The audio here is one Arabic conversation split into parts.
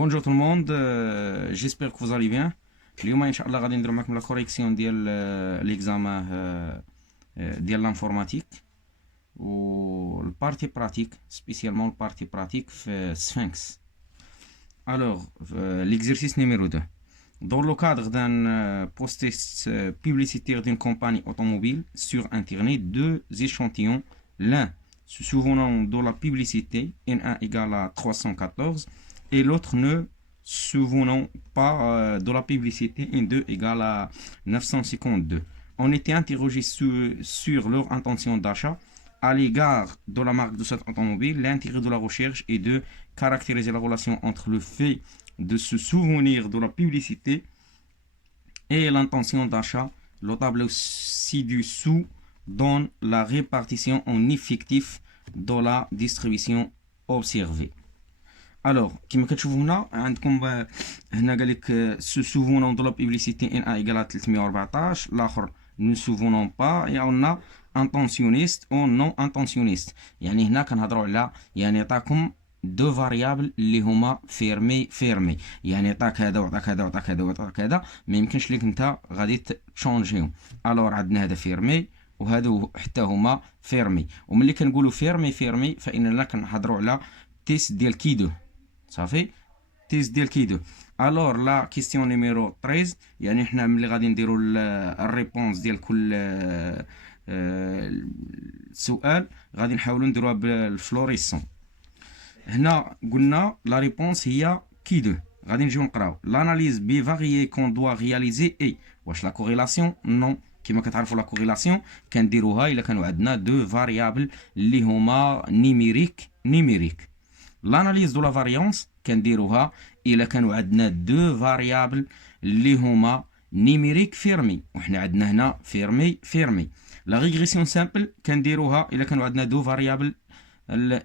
Bonjour tout le monde, j'espère que vous allez bien. اليوم ان شاء الله غادي نديرو معكم لا كوريكسيون ديال ليكزامان ديال لانفورماتيك و البارتي براتيك سبيسيالمون البارتي براتيك في سفنكس. Alors, l'exercice numéro 2. Dans le cadre d'un post publicitaire d'une compagnie automobile sur Internet, deux échantillons, l'un se souvenant de la publicité N1 égale à 314 et l'autre ne se souvenant pas de la publicité N2 égale à 952. On était interrogé sur leur intention d'achat à l'égard de la marque de cette automobile. L'intérêt de la recherche est de caractériser la relation entre le fait de se souvenir de la publicité et l'intention d'achat. Le tableau ci-dessous donne la répartition en effectif de la distribution observée. Alors, كما كتشوفوا هنا عندكم هنا قال لك se souvenant de la publicité NA égale à 314, الاخر ne souvenant pas، et on a intentionniste ou non intentionniste. يعني هنا كنهضروا على يعني عطاكم دو فاريابل اللي هما فيرمي، يعني عطاك هذا وعطاك هذا وعطاك هذا وعطاك هذا، ما يمكنش ليك انت غادي تشونجيهم. الور عندنا هذا فيرمي وهذا حتى هما فيرمي، وملي كنقولوا فيرمي فاننا كنهضروا على تيست ديال كيدو. صافي، تيست ديال كيدو. الور لا كيستيون نيميرو 13، يعني حنا ملي غادي نديروا الريبونس ديال كل سؤال غادي نحاولوا نديروها بالفلوريسون. هنا قلنا لا ريبونس هي كي دو، غادي نجيو نقراو لاناليز بي فاريي كون دوا رياليزي اي. واش لا كوريلاسيون؟ نو. كما كتعرفوا لا كوريلاسيون كنديروها الا كانوا عندنا دو فاريابل اللي هما نيميريك. لاناليز دو لا فاريونس كنديروها الا كانوا عندنا دو فاريابل اللي هما نيميريك فيرمي، وحنا عندنا هنا فيرمي. لا ريغريسيون سامبل كنديروها الا كانوا عندنا دو فاريابل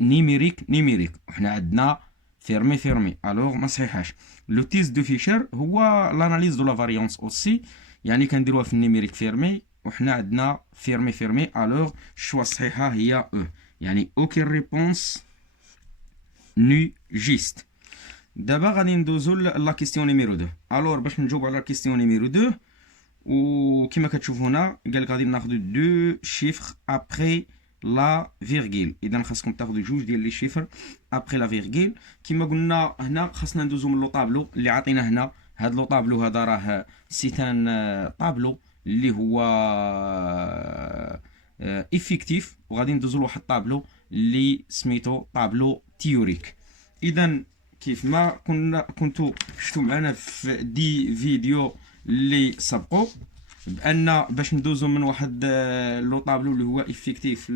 نيميريك وحنا عندنا فيرمي. الوغ ما صحيحاش. لو تيست دو فيشر هو لاناليز دو لا فاريونس اوسي، يعني كنديروها في النيميريك فيرمي وحنا عندنا فيرمي. الوغ الشوا الصحيحه هي او، يعني اوكي ريبونس نو جيست. دابا غادي ندوزو لا كيستيون نيميرو 2. الوغ باش نجاوب على لا كيستيون نيميرو 2، وكما كتشوفوا هنا قالك غادي ناخذ دو شيفر ابري لا فيرغيل. اذا خاصكم تاخذوا جوج ديال لي شيفر ابري لا فيرغيل. كما قلنا هنا خاصنا ندوزو من لو طابلو اللي عطينا هنا. هاد لو طابلو هذا راه سيتان طابلو اللي هو افيكتيف، وغادي ندوزو لواحد الطابلو اللي سميتو طابلو تيوريك. اذا كيف ما كنتو شفتوا معنا في دي فيديو اللي سبقوا بان باش ندوزو من واحد لو طابلو اللي هو افيكتيف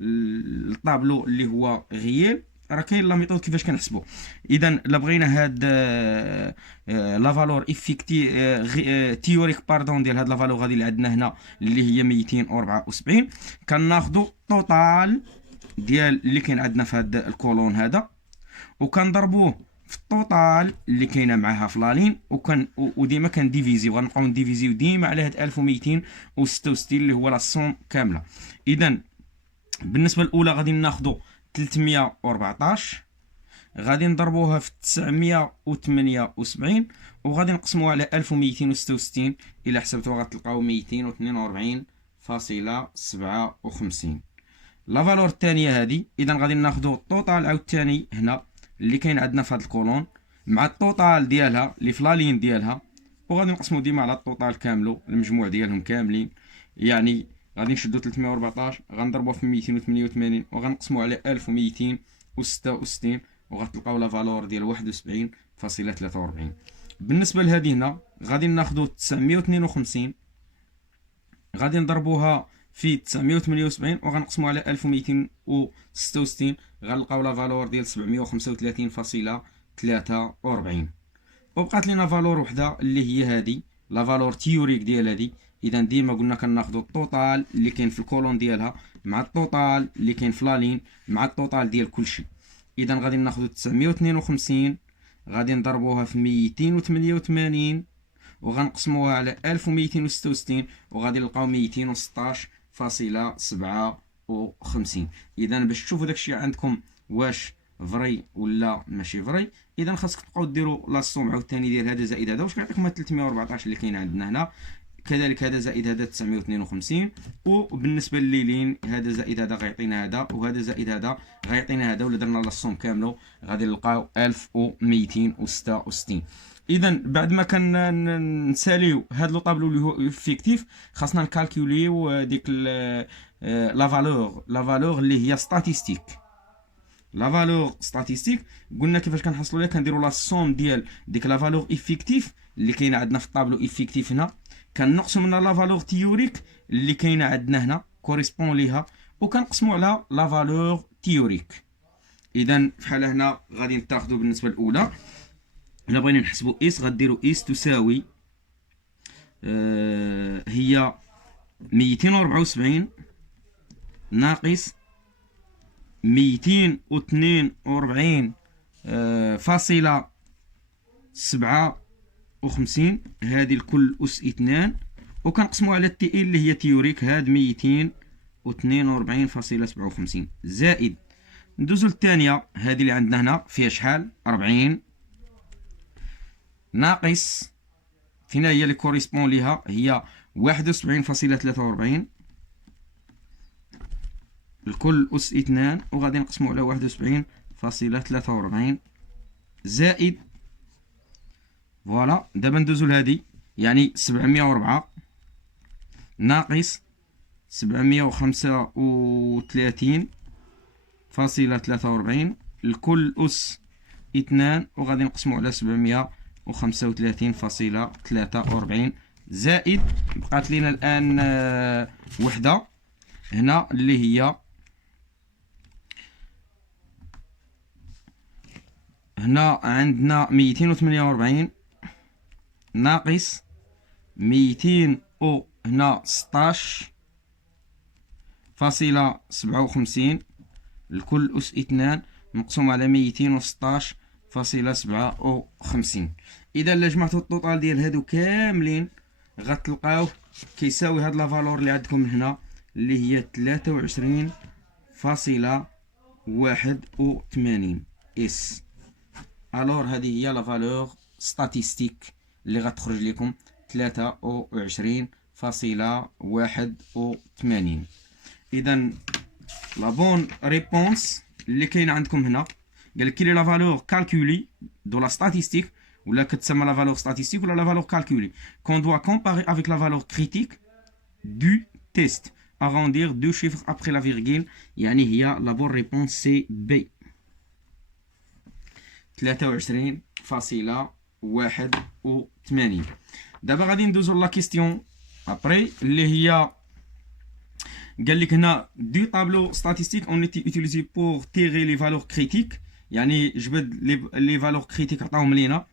الطابلو اللي هو غيال، راه كاين لا ميثود كيفاش كنحسبوا. اذا الا بغينا هاد لا فالور افيكتي تيوريك باردون ديال هاد لا فالور غادي اللي عندنا هنا اللي هي 274، كناخذوا توتال ديال اللي كاين عندنا في هاد الكولون هذا وكنضربوه في التوتال اللي كاينه معاها في لالين، وديما كنديفيزيو، غنبقاو نديفيزيو ديما على هاد 1266 اللي هو لا سوم كامله. اذا بالنسبه الاولى غادي ناخذوا 314 غادي نضربوها في 978 وغادي نقسموها على 1266. الى حسبتوها غتلقاو 242.57. لا فالور الثانيه هذه. اذا غادي ناخذوا التوتال عاوتاني هنا اللي كاين عندنا في هذا الكولون مع التوتال ديالها اللي في لالين ديالها، وغادي نقسموا ديما على التوتال كاملو المجموع ديالهم كاملين. يعني غادي نشدوا 314 غنضربوها في 288 وغنقسموا على 1266 وغتلقاو لا فالور ديال 71.43. بالنسبه لهذه هنا غادي ناخذوا 952 غادي نضربوها في 978 وغنقسموا على 1266 غنلقاو لا فالور ديال 735.43. وبقات لينا فالور وحده اللي هي هذه لا فالور تيوريك ديال هذه. اذا ديما قلنا كناخذوا التوتال اللي كاين في الكولون ديالها مع التوتال اللي كاين في لالين مع التوتال ديال كلشي. اذا غادي ناخذوا 952 غادي نضربوها في 288 وغنقسموها على 1266 وغادي نلقاو 216.57. اذا باش تشوفوا داكشي عندكم واش فري ولا ماشي فري. اذا خاصك تبقاو ديروا لا سوم عاوتاني ديال هذا زائد هذا، واش كيعطيكم هاد 314 اللي كاين عندنا هنا، كذلك هذا زائد هذا 952. وبالنسبه لليلين هذا زائد هذا غيعطينا هذا، وهذا زائد هذا غيعطينا هذا، ولا درنا لا سوم كامله غادي نلقاو 1266. اذا بعد ما كنساليو هذا لو طابلو اللي هو افيكتيف، خاصنا نكالكوليو ديك لا فالور اللي هي ستاتيستيك. لا فالور ستاتيستيك قلنا كيفاش كنحصلوا ليها، كنديروا لا سوم ديال ديك لا فالور افيكتيف اللي كاينه عندنا في الطابلو افيكتيف هنا، كنقسموا منها لا فالور تيوريك اللي كاينه عندنا هنا كوريسبون ليها، وكنقسموا على لا فالور تيوريك. اذا بحال هنا غادي نتاخذوا بالنسبه الاولى، الا بغينا نحسبوا اس غديروا اس تساوي هي 274 ناقص 242 فاصلة 57، هذه الكل أس 2، وكنقسموا على التي إل اللي هي تيوريك، هاد 242.57 زائد ندوزو للثانية هذه اللي عندنا هنا فيها شحال 40 ناقص فين هي اللي كوريسبون ليها هي 71.43 الكل أس 2، وغادي نقسمو على 71.43 زائد فوالا. دابا ندوزو لهادي يعني 704 ناقص 735.43 الكل أس 2، وغادي نقسمو على 735.43 زائد بقات لينا الآن وحدة هنا اللي هي هنا عندنا 248 ناقص 200 هنا 16.57 الكل أس 2 مقسوم على 216.57. إذا إلا جمعتو الطوطال ديال هادو كاملين غتلقاوه كيساوي هاد لا فالور اللي عندكم هنا اللي هي 23.81 اس. الور هذه هي لا فالور ستاتيستيك اللي غتخرج لكم 23.81. اذا لا بون ريبونس اللي كاينه عندكم هنا قال لك كي لا فالور كالكولي دو لا ستاتيستيك، ولا كتسمى لا فالور ستاتيستيك ولا لا فالور كالكولي كون دوا كومباري افيك لا فالور كريتيك دو تيست arrondir deux chiffres après la virgule، يعني هي لا بون ريبونس سي بي 23.81. دابا غادي ندوزو لا كيستيون ابري اللي هي قال لك هنا دو طابلو ستاتيستيك اون ايتي اوتيليزي بور تيغي لي فالور كريتيك، يعني جبد لي فالور كريتيك عطاهم لينا.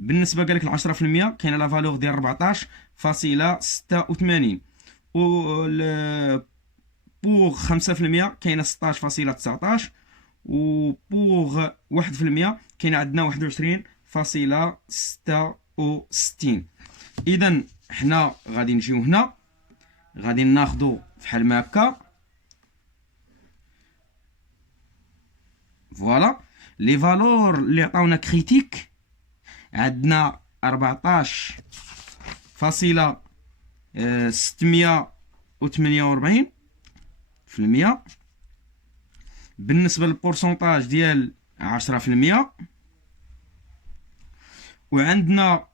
بالنسبه قال لك ل 10% كاينه لا فالور ديال 14.86 و بوغ 5% كاينه 16.19 و بوغ 1% كاين عندنا 21.66. اذا حنا غادي نجيو هنا غادي ناخذوا بحال ما هكا فوالا لي فالور اللي عطاونا كريتيك عندنا 14.648%. بالنسبه للبورسونتاج ديال 10%، وعندنا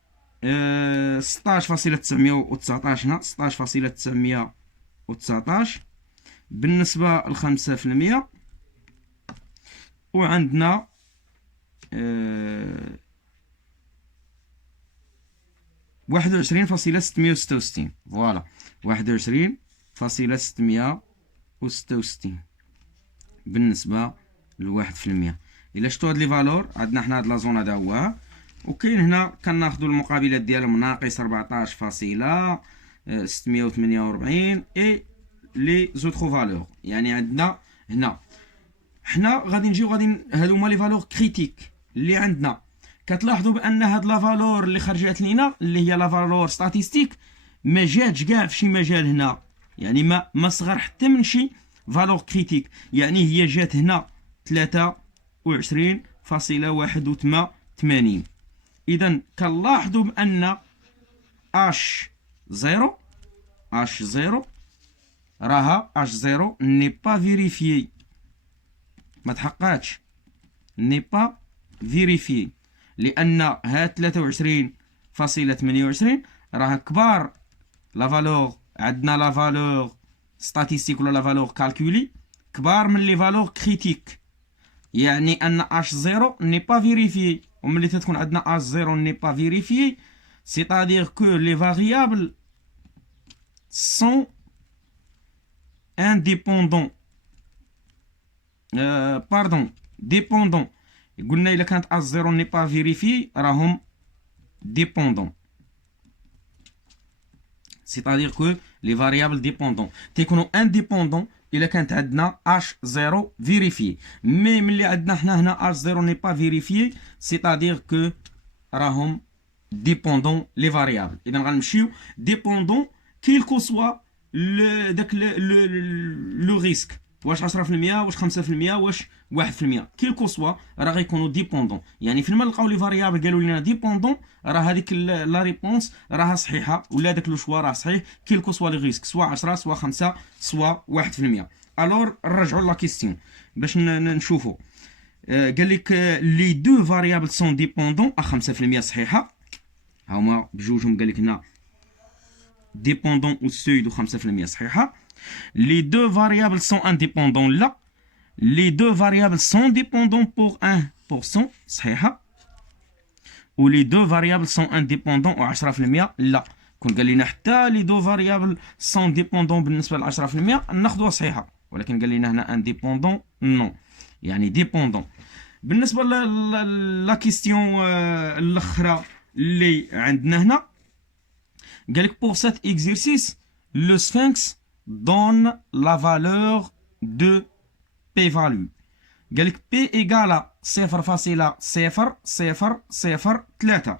16.919 هنا 16.919 بالنسبه ل 5%، وعندنا 21.666 فوالا 21.666 بالنسبه ل 1%. الا شفتوا هاد لي فالور عندنا حنا هاد لا زون هذا هو، وكاين هنا كناخذوا المقابلات ديالهم ناقص 14.648 اي لي زوترو فالور. يعني عندنا هنا حنا غادي نجيو غادي هادو هما لي فالور كريتيك اللي عندنا. كتلاحظوا بان هاد لا فالور اللي خرجت لينا اللي هي لا فالور ستاتيستيك ما جاتش كاع في شي مجال هنا، يعني ما صغر حتى من شي فالور كريتيك، يعني هي جات هنا 3 28.81. إذا كنلاحظوا بأن H0 راها H0 ني با فيريفيي، ما تحققاتش، ني با فيريفيي، لأن هاد 23.28 راها كبار لا فالور، عندنا لا فالور ستاتيستيك ولا لا فالور كالكولي كبار من لي فالور كريتيك، يعني ان H0 ني با فيريفيي. وملي تكون عندنا H0 ني با فيريفيي c'est-à-dire que les variables sont indépendants. Pardon, dépendants. قلنا إلا كانت H0 n'est pas vérifié راهم dépendants. C'est-à-dire que les variables dépendants تيكونوا indépendants إلا كانت عندنا H0 vérifié. Mais ملي عندنا حنا هنا H0 n'est pas vérifié c'est-à-dire que راهم dépendant les variables. إذا غنمشيو dépendant quel que soit le risque، واش 10% واش 5% واش 1%، quel que soit راه غيكونوا dépendant. يعني فين ما نلقاو لي فاريابل قالوا لنا dépendant راه هذيك لا ريبونس راها صحيحه ولا داك لو شوا راه صحيح، quel que soit le risque، سواء 10 سواء 5 سواء 1%. الور نرجعوا لا كيستيون باش نشوفوا. قال لك لي دو فاريابل سون ديبوندون 5% صحيحه، هما بجوجهم قال لك هنا ديبوندون و سويد 5% صحيحه. لي دو فاريابل سون انديبوندون لا، لي دو فاريابل سون ديبوندون بور 1% صحيحه، و لي دو فاريابل سون انديبوندون و 10% لا. كون قال لنا حتى لي دو فاريابل سون ديبوندون بالنسبه ل 10% ناخذوها صحيحه، ولكن قال لنا هنا انديبوندون نو، يعني ديبوندون. بالنسبه لا كيستيون الاخرى اللي عندنا هنا قال لك pour cet exercice le sphinx donne la valeur de p-value. قال لك p égale 0.0003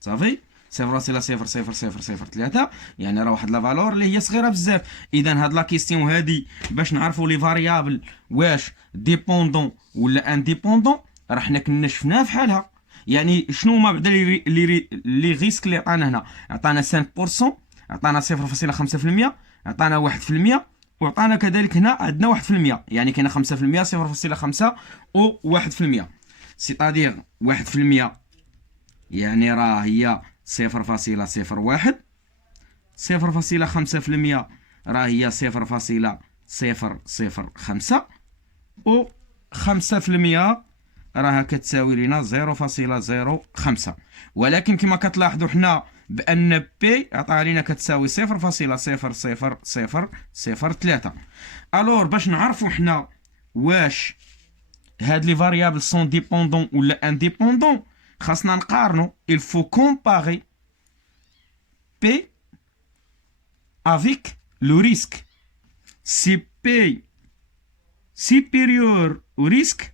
صافي، 0.0003 يعني راه واحد لا فالور اللي هي صغيره بزاف. اذا هاد لا كيستيون هادي باش نعرفوا لي فاريابل واش ديبوندون ولا انديبوندون راه حنا كنا شفناها في حالها. يعني شنو هما بعدا لي ريسك اللي عطانا هنا؟ عطانا 5%، عطانا 0.5%، عطانا 1%، وعطانا كذلك هنا عندنا 1%. يعني كاينه 5%، 0.5 و 1%. سيتادير 1% يعني راه هي 0.01، 0.5% راه هي 0.005، و 5% راها كتساوي لنا 0.05. ولكن كما كتلاحظوا حنا بان بي عطاها لنا كتساوي 0.00003. الور باش نعرفوا حنا واش هاد لي فاريابل سون ديبوندون ولا انديبوندون خاصنا نقارنوا. il faut comparer P avec le risque. si P supérieur au risque،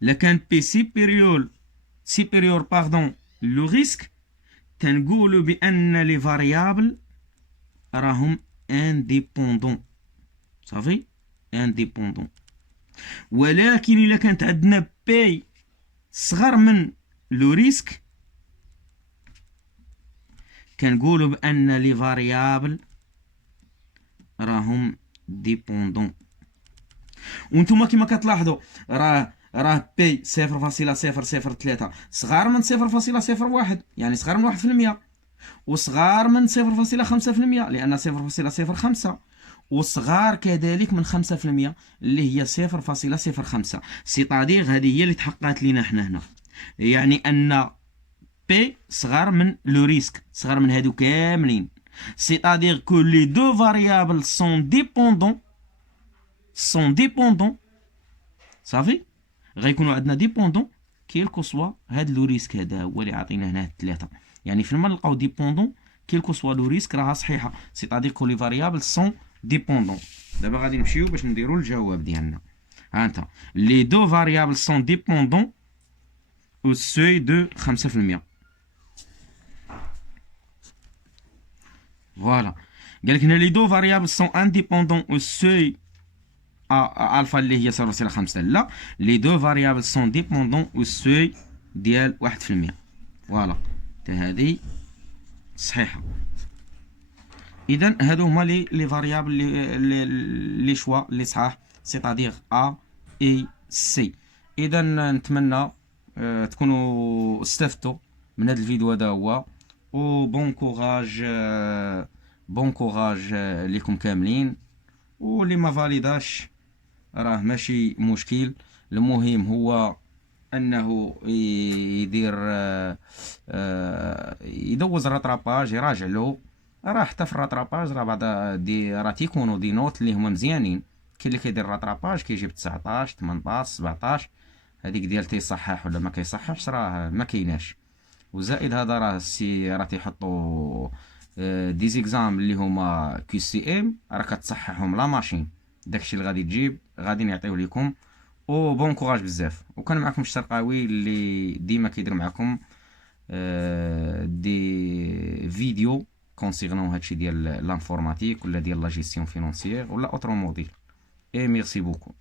لكان P supérieur le risque تنقولوا بأن لي فاريابل راهم indépendants صافي، indépendants. ولكن إلا كانت عندنا P صغر من لو ريسك كنقولوا بأن لي فاريابل راهم ديبوندون. وانتم كما كتلاحظوا راه بي 0.003 صغار من 0.01، يعني صغار من 1%، وصغار من 0.5% لأن 0.05، وصغار كذلك من 5% اللي هي 0.05. سيتادير هذه هي اللي تحققت لنا حنا هنا، يعني أن بي صغار من لو ريسك، صغار من هادو كاملين. سيتادير كو لي دو فاريابل سون ديبوندون صافي، غيكونوا عندنا ديبوندون كيلكو سوا هاد لو ريسك هذا هو اللي عطينا هنا الثلاثه. يعني فين ما نلقاو ديبوندون كيلكو سوا لو ريسك راها صحيحه، سيتادير كو لي فاريابل سون ديبوندون. دابا غادي نمشيو باش نديرو الجواب ديالنا. ها انت لي دو فاريابل سون ديبوندون او سوي دو 5%. فوالا قالك هنا لي دو فاريابل سون انديبوندون او سوي الفا اللي هي 0.5 لا، لي دو فاريابل سون ديبوندون او سوي ديال 1%. فوالا هذه صحيحه. اذا هادو هما لي فاريابل لي شوا لي صحاح، سيتادير ا اي سي. اذا نتمنى تكونوا استفدتوا من هذا الفيديو هذا هو، و بون كوراج، بون كوراج ليكم كاملين. واللي ما فاليداش راه ماشي مشكل، المهم هو انه يدير يدوز الراتراباج، يراجع له. راه حتى في الراتراباج راه بعض راه تيكونوا دي نوت اللي هما مزيانين. كاين اللي كيدير الراتراباج كيجيب 19 18 17، هذيك ديال تيصحح ولا ما كيصححش راه ما كايناش. وزائد هذا راه راه تيحطوا دي زيكزام اللي هما كي سي ام، راه كتصححهم لا ماشين. داكشي اللي غادي تجيب غادي نعطيوه لكم. او بون كوراج بزاف. وكان معكم الشرقاوي اللي ديما كيدير معكم دي فيديو كونسيرنون هادشي ديال لانفورماتيك ولا ديال لا جيستيون فينونسيير ولا اوترو موديل. اي ميرسي بوكو.